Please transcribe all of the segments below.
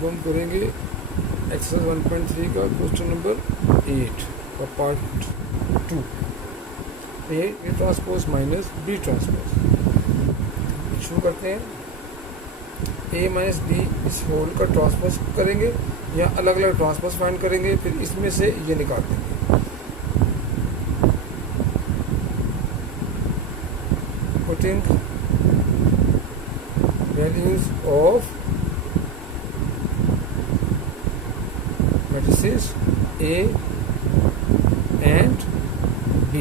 अब हम करेंगे एक्सरसाइज 1.3 का क्वेश्चन नंबर 8 का part 2। A transpose minus B transpose. शुरू करते हैं। ए माइनस बी इस होल का ट्रांसपोज करेंगे या अलग अलग ट्रांसपोज फाइंड करेंगे, फिर इसमें से ये निकाल देंगे। Putting values of matrices A and B.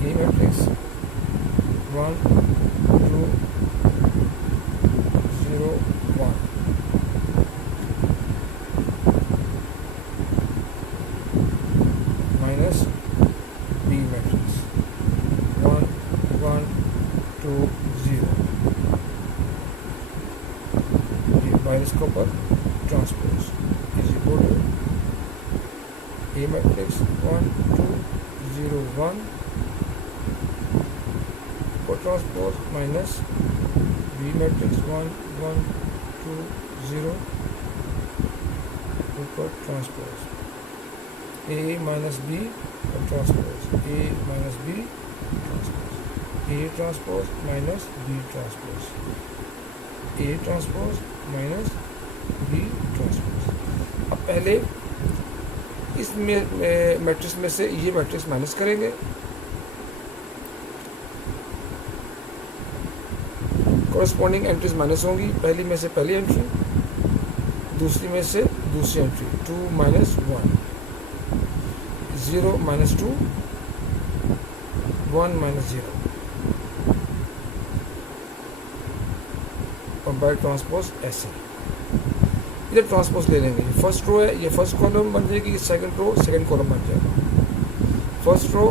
A matrix 1 2 0 1 minus B matrix 1 1 2 0 minus copper transpose is equal to A matrix 1 2 0 1 copper transpose minus B matrix 1 1 2 0 copper transpose A minus B transpose A minus B transpose A transpose minus B transpose A transpose minus B transpose. अब पहले इस matrix में से ये matrix minus करेंगे। Corresponding entries minus होंगी। पहली में से पहली एंट्री, दूसरी में से दूसरी एंट्री। 2 माइनस 1 0 माइनस 2 1 माइनस 0 और बाय ट्रांसपोज ऐसे। इधर ट्रांसपोज ले लेंगे। ये फर्स्ट रो है, ये फर्स्ट कॉलम बन जाएगी, सेकंड रो सेकंड कॉलम बन जाएगा। First row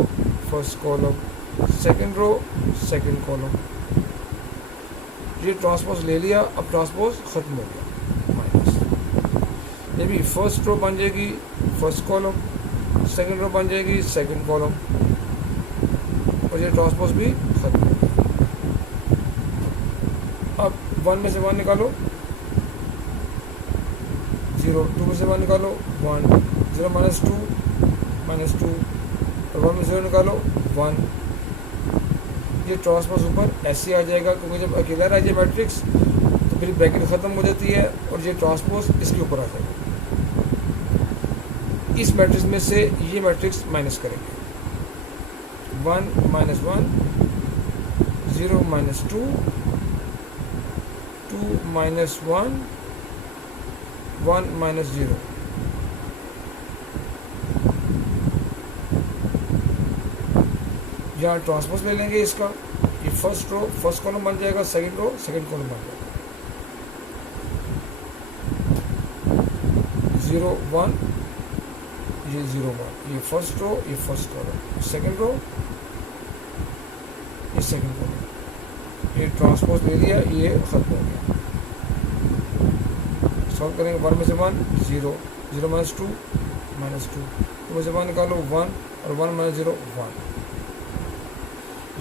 first column, second row second column. ये ट्रांसपोज ले लिया, अब ट्रांसपोज खत्म हो गया माइनस। ये भी फर्स्ट रो बन जाएगी फर्स्ट कॉलम, सेकंड रो बन जाएगी सेकंड कॉलम, और ये ट्रांसपोज भी खत्म हो गया। अब 1 में से 1 निकालो 0, 2 में से 1 निकालो 1, 0 माइनस 2 और 1 में 0 निकालो 1। ये ट्रांसपोज ऊपर ऐसे आ जाएगा, क्योंकि जब अकेला रह जाए मैट्रिक्स तो फिर ब्रैकेट ख़त्म हो जाती है और ये ट्रांसपोज इसके ऊपर आ जाएगा। इस मैट्रिक्स में से ये मैट्रिक्स माइनस करेंगे। 1 माइनस 1 0 माइनस 2 2 माइनस 1 1 माइनस 0। यहाँ ट्रांसपोज ले लेंगे इसका। ये फर्स्ट रो फर्स्ट कॉलम बन जाएगा, सेकंड रो सेकंड कॉलम बन जाएगा। 0 1 ये 0 1, ये फर्स्ट रो ये फर्स्ट कॉलम, सेकंड रो ये सेकंड कॉलम। ये ट्रांसपोज ले लिया, ये खत्म हो गया। सॉल्व करेंगे। 1 में से 1 0 0 माइनस 2 2 में से 1 निकालो 1 और 1 माइनस 0 1।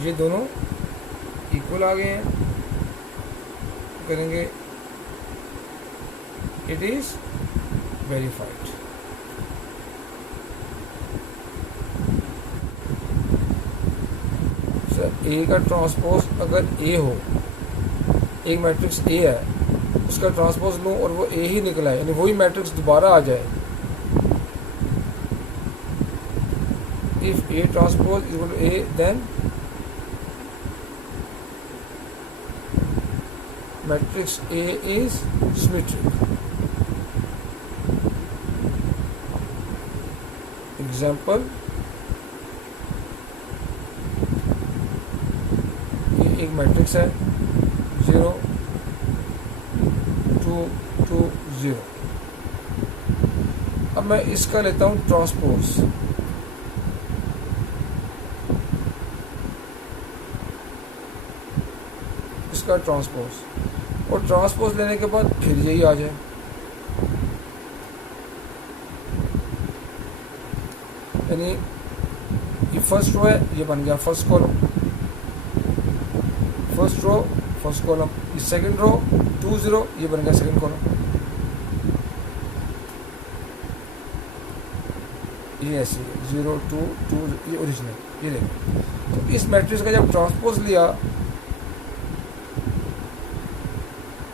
ये दोनों इक्वल आ गए हैं। करेंगे इट इज वेरीफाइड। ए का ट्रांसपोज अगर ए हो, एक मैट्रिक्स ए है, उसका ट्रांसपोज लो और वो ए ही निकला है, यानी वही मैट्रिक्स दोबारा आ जाए। If A transpose equal to A, then matrix A is symmetric. Example, एक मैट्रिक्स है 0 2 2 0। अब मैं इसका लेता हूं ट्रांसपोज। इसका ट्रांसपोज, और ट्रांसपोज लेने के बाद फिर यही आ जाए। यानी ये फर्स्ट रो है, ये बन गया first column, first row first column, ये सेकंड रो 2 0, ये बन गया सेकंड कॉलम। ये ऐसे 0 2 2, ये ओरिजिनल, ये देखो। तो इस मैट्रिक्स का जब ट्रांसपोज लिया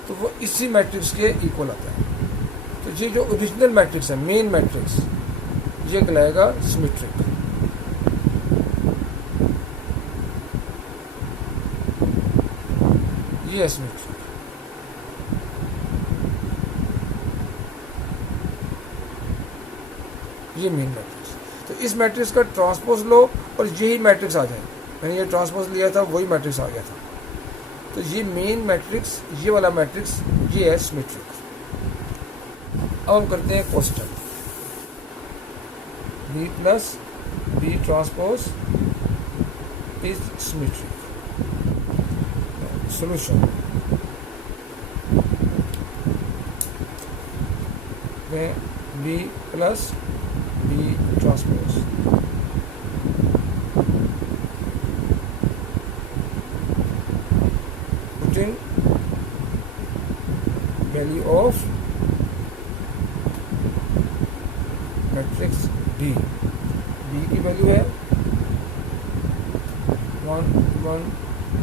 तो वो इसी मैट्रिक्स के इक्वल आता है। तो ये जो ओरिजिनल मैट्रिक्स है, मेन मैट्रिक्स, ये कहलाएगा सिमेट्रिक। ये है सिमेट्रिक। ये मेन मैट्रिक्स। तो इस मैट्रिक्स का ट्रांसपोज लो और यही मैट्रिक्स आ जाए। मैंने ये ट्रांसपोज लिया था, वही मैट्रिक्स आ गया था। तो ये मेन मैट्रिक्स, ये वाला मैट्रिक्स, ये है सिमेट्रिक। अब हम करते हैं question. B plus B transpose is symmetric. Solution में B plus B transpose putting value of matrix B की वैल्यू है 1 1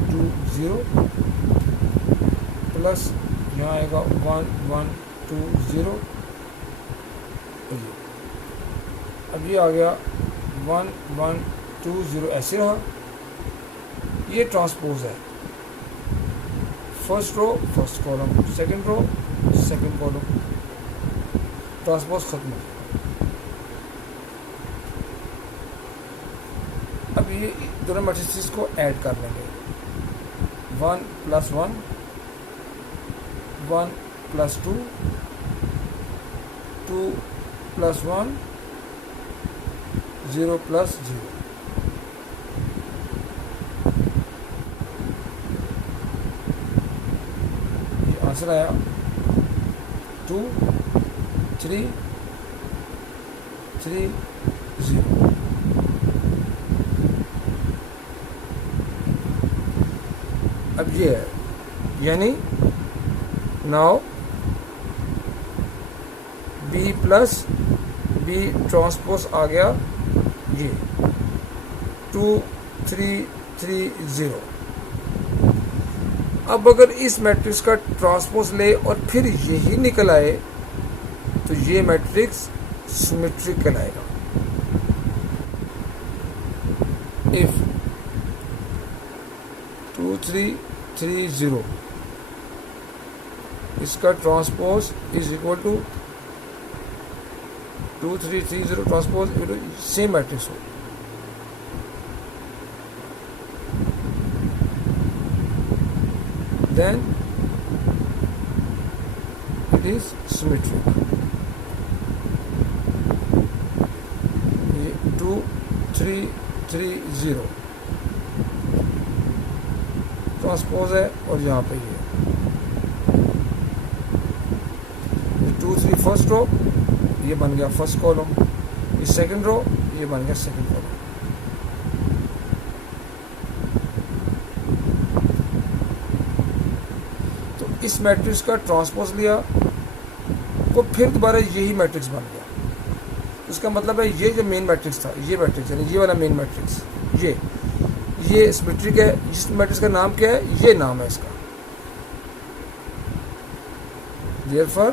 2 0 प्लस यहाँ आएगा 1 1 2 0। अब ये आ गया 1 1 2 0, ऐसे रहा। ये ट्रांसपोज है, first row first column, second row second column, transpose खत्म हो गया। अब ये दोनों मैट्रिसेस को ऐड कर लेंगे। 1 प्लस 1 1 प्लस 2 2 प्लस 1 0 प्लस 0। ये आंसर आया 2 3 3 0। अब ये है, यानी now B plus B transpose आ गया ये 2 3 3 0। अब अगर इस मैट्रिक्स का ट्रांसपोज ले और फिर यही निकल आए तो ये मैट्रिक्स सिमेट्रिक कहलाएगा। इफ 2 3 3 0 इसका transpose is equal to 2 3 3 0 transpose same matrix हो, then it is symmetric. ये 2 3 3 0 ट्रांसपोज है और यहाँ पे ये 2 3 फर्स्ट रो, ये बन गया फर्स्ट कॉलम, ये सेकंड रो, ये बन गया सेकंड कॉलम। तो इस मैट्रिक्स का ट्रांसपोज लिया तो फिर दोबारा यही मैट्रिक्स बन गया। उसका मतलब है ये जो मेन मैट्रिक्स था, ये मैट्रिक्स यानी ये वाला मेन मैट्रिक्स, ये सिमेट्रिक है। इस मैट्रिक्स का नाम क्या है? ये नाम है इसका। Therefore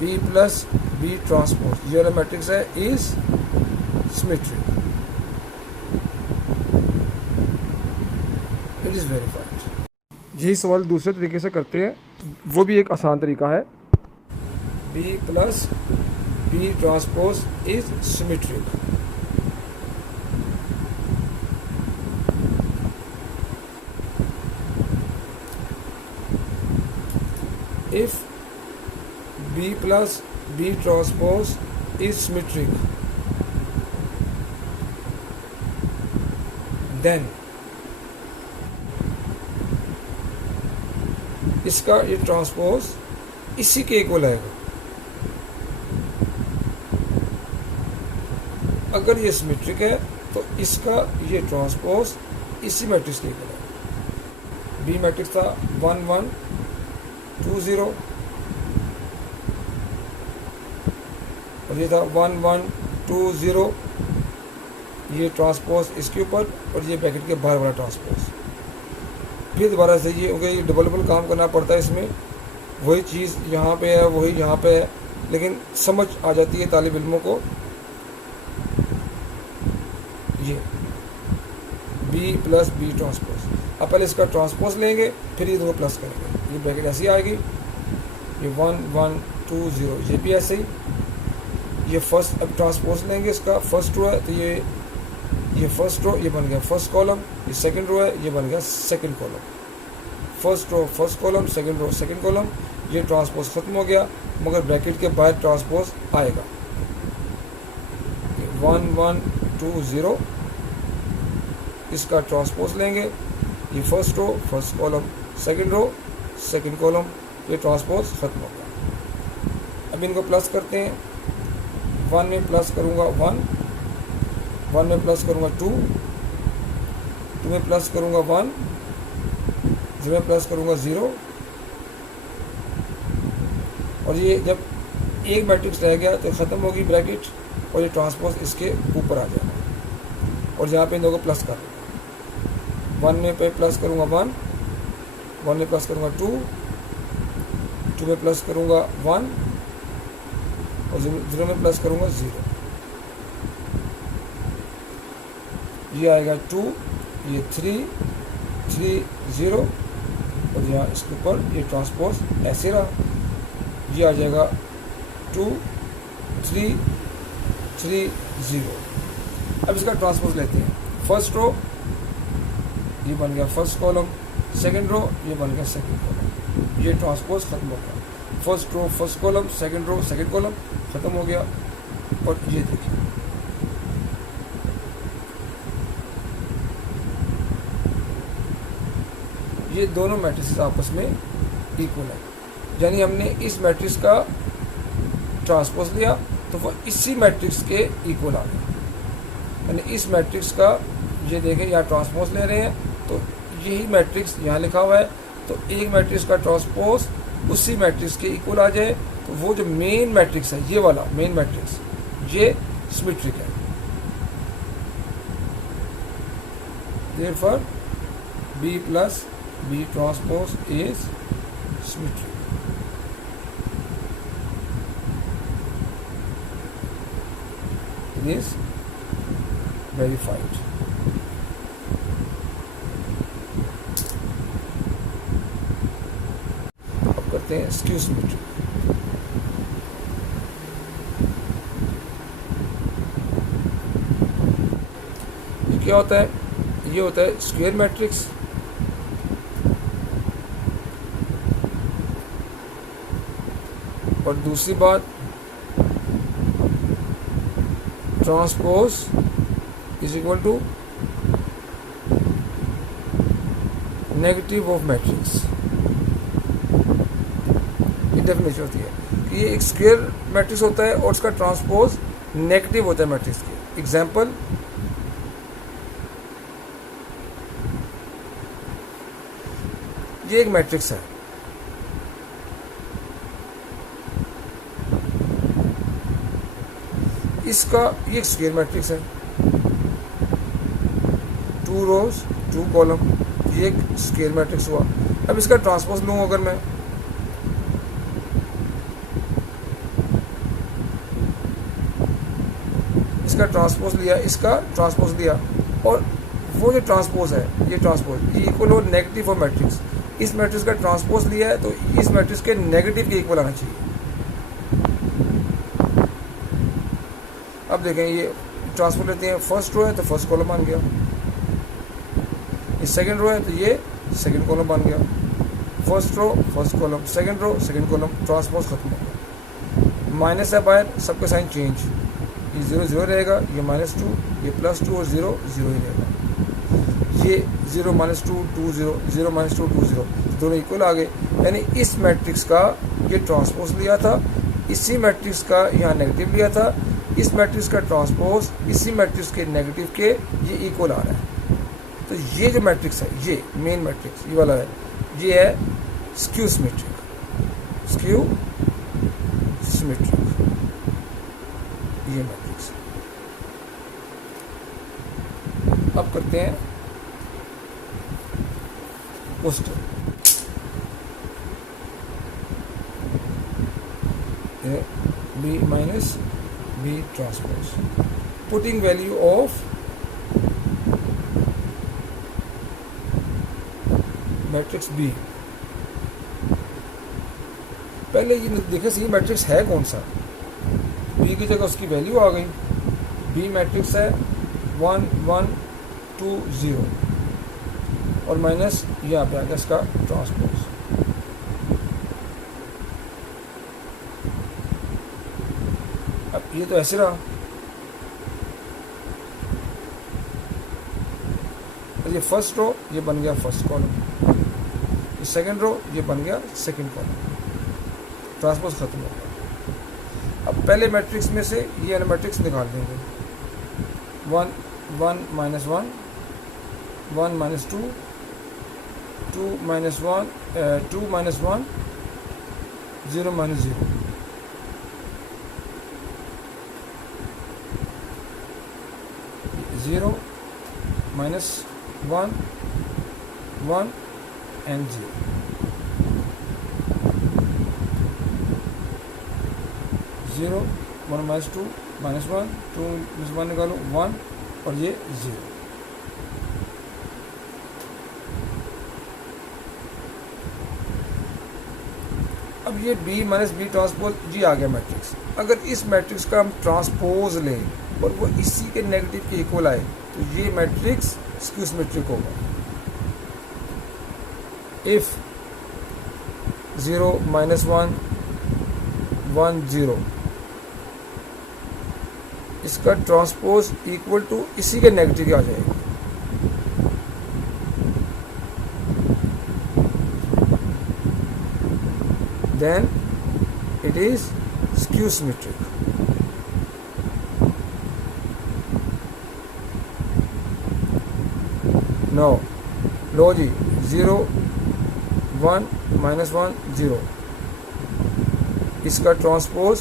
B plus B transpose ये वाला मैट्रिक्स है is symmetric. It is verified. यही सवाल दूसरे तरीके से करते हैं, वो भी एक आसान तरीका है। B plus B transpose is symmetric. If B plus B transpose is symmetric, then इसका ये ट्रांसपोज इसी के इक्वल आएगा। अगर ये सिमेट्रिक है तो इसका ये ट्रांसपोज इसी मैट्रिक्स के इक्वल है। बी मैट्रिक्स था 1 1 2 0 और ये था 1 1 2 0, ये ट्रांसपोज इसके ऊपर और ये ब्रैकेट के बाहर वाला ट्रांसपोज। फिर दोबारा से ये डबल काम करना पड़ता है इसमें, वही चीज़ यहाँ पे है वही यहाँ पे है, लेकिन समझ आ जाती है तालिब इल्मों को। ये बी प्लस बी ट्रांसपोज, अब पहले इसका ट्रांसपोज लेंगे फिर ये दो प्लस करेंगे, ये ब्रैकेट ऐसी आएगी, ये 1 1 2 0 ये भी ऐसे ही। ये फर्स्ट, अब ट्रांसपोज लेंगे इसका, फर्स्ट रो है तो ये फर्स्ट रो, ये बन गया फर्स्ट कॉलम, ये सेकंड रो है, ये बन गया second column. First row first column, second row second column, ये ट्रांसपोज खत्म हो गया, मगर ब्रैकेट के बाहर ट्रांसपोज आएगा। 1 1 2 0 इसका ट्रांसपोज लेंगे, ये first row first column, second row second column, ये ट्रांसपोज खत्म हो गया। अब इनको प्लस करते हैं, 1 में प्लस करूँगा 1, 1 में प्लस करूँगा 2, 2 में प्लस करूँगा 1, 0 में प्लस करूँगा 0, और ये जब एक मैट्रिक्स रह गया तो ख़त्म होगी ब्रैकेट और ये ट्रांसपोज इसके ऊपर आ जाएगा और यहाँ पे इन दोनों को प्लस कर दूँगा। 1 में पे प्लस करूँगा 1, 1 में प्लस करूँगा 2, 2 में प्लस करूँगा 1 और 0 में प्लस करूँगा 0, ये आएगा 2, ये 3 3 0 और यहाँ इसके ऊपर ये ट्रांसपोज ऐसे रहा, ये आ जाएगा 2 3 3 0। अब इसका ट्रांसपोज लेते हैं, फर्स्ट रो ये बन गया फर्स्ट कॉलम, सेकंड रो ये बन गया सेकंड कॉलम, ये ट्रांसपोज खत्म हो गया। First row first column, second row second column खत्म हो गया। और ये देखिए ये दोनों मैट्रिक्स आपस में इक्वल है, यानी हमने इस मैट्रिक्स का ट्रांसपोज लिया तो वो इसी मैट्रिक्स के इक्वल आ गया। यानी इस मैट्रिक्स का, ये देखें यहाँ ट्रांसपोज ले रहे हैं तो यही मैट्रिक्स यहाँ लिखा हुआ है, तो एक मैट्रिक्स का ट्रांसपोज उसी मैट्रिक्स के इक्वल आ जाए तो वो जो मेन मैट्रिक्स है, ये वाला मेन मैट्रिक्स, ये सिमेट्रिक है। Therefore, B plus B transpose is symmetric. It is verified. अब करते हैं skew symmetry. ये क्या होता है? ये होता है स्क्वायर मैट्रिक्स, और दूसरी बात transpose is equal to negative of matrix. ये डेफिनेशन होती है कि ये एक स्क्वायर मैट्रिक्स होता है और उसका ट्रांसपोज नेगेटिव होता है मैट्रिक्स के। एग्जाम्पल, ये एक मैट्रिक्स है, इसका ये एक स्क्वायर मैट्रिक्स है, 2 रोज 2 कॉलम, ये एक स्क्वायर मैट्रिक्स हुआ। अब इसका ट्रांसपोज लूँ अगर मैं, इसका ट्रांसपोज लिया, इसका ट्रांसपोज लिया, और वो जो ट्रांसपोज है, ये ट्रांसपोज ये इक्वल हो नेगेटिव ऑफ मैट्रिक्स। इस मैट्रिक्स का ट्रांसपोज लिया है तो इस मैट्रिक्स के नेगेटिव के इक्वल आना चाहिए। अब देखें, ये ट्रांसपोज लेते हैं, फर्स्ट रो है तो फर्स्ट कॉलम बन गया, ये सेकंड रो है तो ये सेकंड कॉलम बन गया, first row first column, second row second column, transpose खत्म हो गया। माइनस है बाहर, सबका साइन चेंज, ये 0 0 रहेगा, ये -2, ये +2 और 0 0 ही रहेगा। ये 0 -2 2 0 0 -2 2 0 दोनों इक्वल आ गए। यानी इस मैट्रिक्स का ये ट्रांसपोज लिया था, इसी मैट्रिक्स का यहाँ नेगेटिव लिया था, इस मैट्रिक्स का ट्रांसपोज इसी मैट्रिक्स के नेगेटिव के ये इक्वल आ रहा है। तो ये जो मैट्रिक्स है, ये मेन मैट्रिक्स ये वाला है, ये है स्क्यू सिमेट्रिक, स्क्यू सिमेट्रिक ये मैट्रिक्स। अब करते हैं question. B minus B transpose, putting value of matrix B। पहले ये देखे सही मैट्रिक्स है कौन सा, B की जगह उसकी वैल्यू आ गई। B मैट्रिक्स है 1 1 2 0 और माइनस यहाँ पे आ गया इसका ट्रांसपोज। अब ये तो ऐसे रहा, ये फर्स्ट रो ये बन गया फर्स्ट कॉलम, ये सेकंड रो ये बन गया सेकंड कॉलम, ट्रांसपोज खत्म हो गया। अब पहले मैट्रिक्स में से ये मैट्रिक्स निकाल देंगे, 1 1 minus 1 1 minus 2 2 minus 1 2 minus 1 0 minus 0। Zero minus 1 1 and 0। Zero 1 minus 2 minus 1 2 minus 1 निकालो 1 और ये 0। अब ये B माइनस बी ट्रांसपोज ये आ गया मैट्रिक्स। अगर इस मैट्रिक्स का हम ट्रांसपोज लें और वो इसी के नेगेटिव के इक्वल आए तो ये मैट्रिक्स स्क्यू सिमेट्रिक होगा। इफ 0 माइनस 1 1 0 इसका ट्रांसपोज इक्वल टू इसी के नेगेटिव आ जाएगा। Then it is skew symmetric. No लो जी 0 1 माइनस 1 0 इसका ट्रांसपोज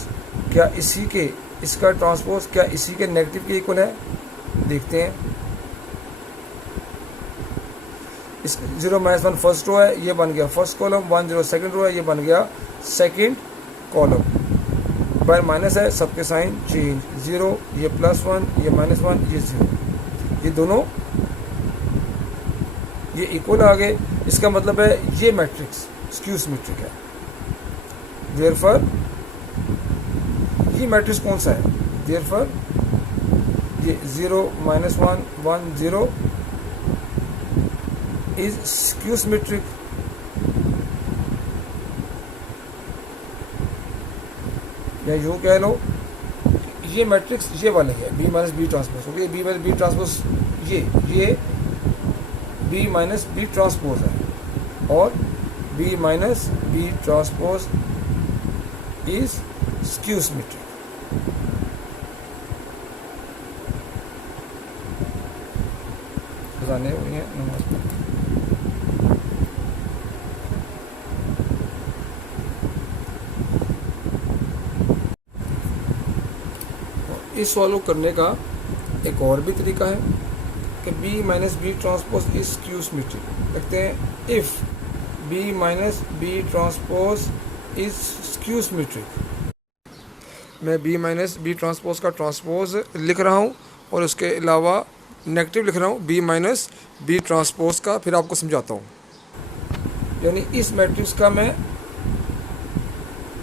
क्या इसी के, इसका ट्रांसपोज क्या इसी के नेगेटिव के इक्वल है, देखते हैं। इस 0 माइनस 1 फर्स्ट रो है, ये बन गया फर्स्ट कॉलम, 1 0 सेकंड रो है, ये बन गया सेकंड कॉलम। बाय माइनस है सबके साइन चेंज, 0 ये +1 ये -1 ये 0, ये दोनों ये इक्वल आ गए। इसका मतलब है ये मैट्रिक्स स्क्यू सिमेट्रिक है। देयरफॉर ये मैट्रिक्स कौन सा है, देयरफॉर ये 0 माइनस 1 1 0 इज स्क्यू सिमेट्रिक। या यूँ कह लो ये मैट्रिक्स ये वाले है B माइनस बी ट्रांसपोज, क्योंकि B माइनस बी ट्रांसपोज ये B माइनस बी ट्रांसपोज है और B minus B transpose is skew symmetric. जाने हुए हैं नमस्ते। इस सॉल्व करने का एक और भी तरीका है कि B minus B transpose is skew symmetric. लिखते हैं if B minus B transpose is skew symmetric. मैं B माइनस बी ट्रांसपोज का ट्रांसपोज लिख रहा हूँ और उसके अलावा नेगेटिव लिख रहा हूँ B माइनस बी ट्रांसपोज का, फिर आपको समझाता हूँ। यानी इस मैट्रिक्स का मैं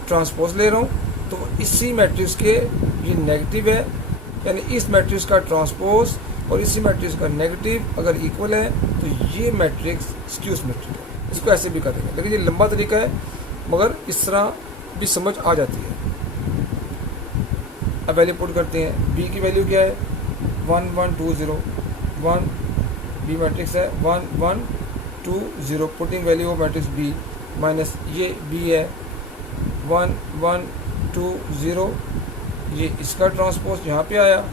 ट्रांसपोज ले रहा हूँ तो इसी मैट्रिक्स के ये नेगेटिव है, यानी इस मैट्रिक्स का ट्रांसपोज और इसी मैट्रिक्स का नेगेटिव अगर इक्वल है तो ये मैट्रिक्स स्क्यू सिमेट्रिक है। इसको ऐसे भी करेंगे, लेकिन ये लंबा तरीका है मगर इस तरह भी समझ आ जाती है। अब वैल्यू पुट करते हैं। B की वैल्यू क्या है 1 1 2 0 1, B मैट्रिक्स है 1 1 2 0, putting value of matrix B minus ये B है 1 1 2 0 ये इसका ट्रांसपोज यहाँ पे आया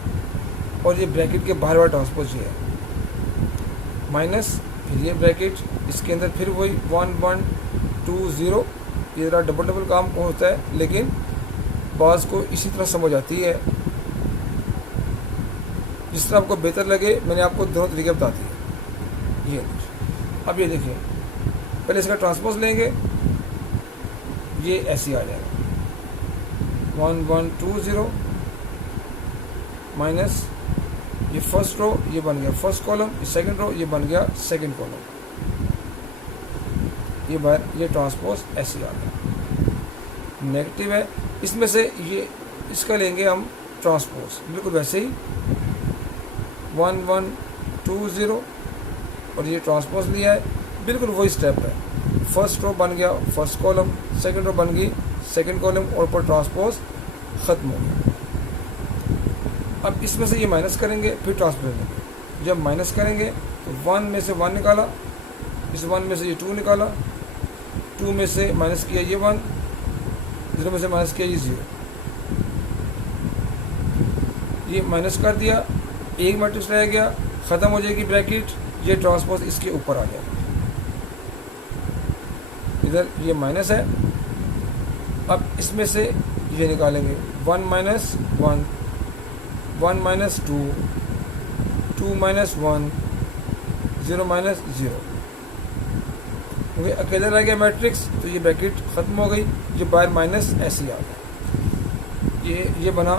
और ये ब्रैकेट के बाहर वाला ट्रांसपोज ये है माइनस, फिर ये ब्रैकेट, इसके अंदर फिर वही 1 1 2 0। ये ज़रा डबल डबल काम को होता है, लेकिन बाज़ को इसी तरह समझ आती है जिस तरह आपको बेहतर लगे। मैंने आपको दोनों तरीके बता दिए। ये अब ये देखिए, पहले इसका ट्रांसपोज लेंगे, ये ऐसे आ जाएगा 1 1 2 0 माइनस ये फर्स्ट रो, ये बन गया फर्स्ट कॉलम, ये सेकंड रो, ये बन गया सेकंड कॉलम। ये बार ये ट्रांसपोज ऐसे आ गया। नेगेटिव है, इसमें से ये इसका लेंगे हम ट्रांसपोज बिल्कुल वैसे ही 1 1 2 0 और ये ट्रांसपोज लिया है, बिल्कुल वही स्टेप है। फर्स्ट रो बन गया फर्स्ट कॉलम, सेकंड रो बन गई सेकंड कॉलम और ऊपर ट्रांसपोज ख़त्म हो गया। अब इसमें से ये माइनस करेंगे, फिर ट्रांसपोज लेंगे। जब माइनस करेंगे तो 1 में से 1 निकाला, इस 1 में से ये 2 निकाला, 2 में से माइनस किया ये 1, 0 में से माइनस किया ये 0। ये माइनस कर दिया, एक मैट्रिक्स रह गया, ख़त्म हो जाएगी ब्रैकेट, ये ट्रांसपोज इसके ऊपर आ गया। इधर ये माइनस है, अब इसमें से ये निकालेंगे 1 माइनस 1 1 माइनस 2 2 माइनस 1 0 माइनस 0। क्योंकि अकेला रह गया मैट्रिक्स तो ये ब्रैकेट ख़त्म हो गई, ये बाहर माइनस ऐसे आ गया। ये बना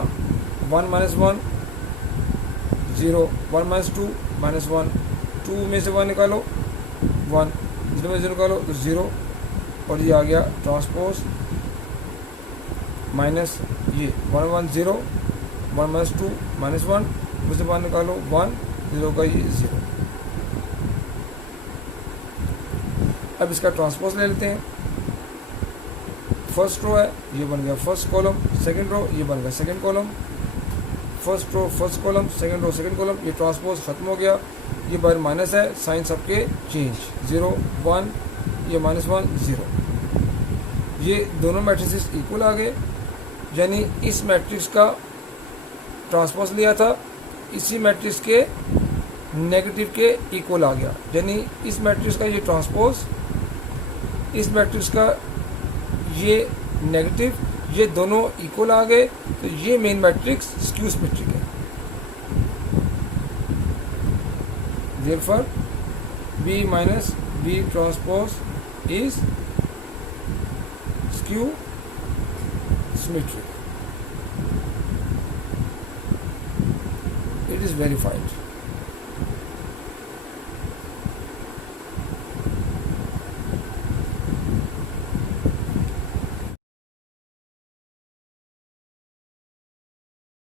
1 माइनस 1 0 1 माइनस 2 माइनस 1 2 में से 1 निकालो 1 0 में 0 निकालो तो 0 और ये आ गया ट्रांसपोज माइनस ये 1 1 0 1 माइनस 2 माइनस 1 में से 1 निकालो 1 0 का ये 0। अब इसका ट्रांसपोज ले लेते हैं। फर्स्ट रो है, ये बन गया फर्स्ट कॉलम, सेकंड रो ये बन गया second column, first row first column, second row second column, ये ट्रांसपोज ख़त्म हो गया। ये बाहर माइनस है, साइन सबके चेंज 0 1, ये माइनस 1 0। ये दोनों मैट्रिसेस इक्वल आ गए, यानी इस मैट्रिक्स का ट्रांसपोज लिया था, इसी मैट्रिक्स के नेगेटिव के इक्वल आ गया। यानी इस मैट्रिक्स का ये ट्रांसपोज, इस मैट्रिक्स का ये नेगेटिव, ये दोनों इक्वल आ गए, तो ये मेन मैट्रिक्स स्क्यू सिमेट्रिक है। Therefore, B minus B transpose is skew symmetric. It is verified.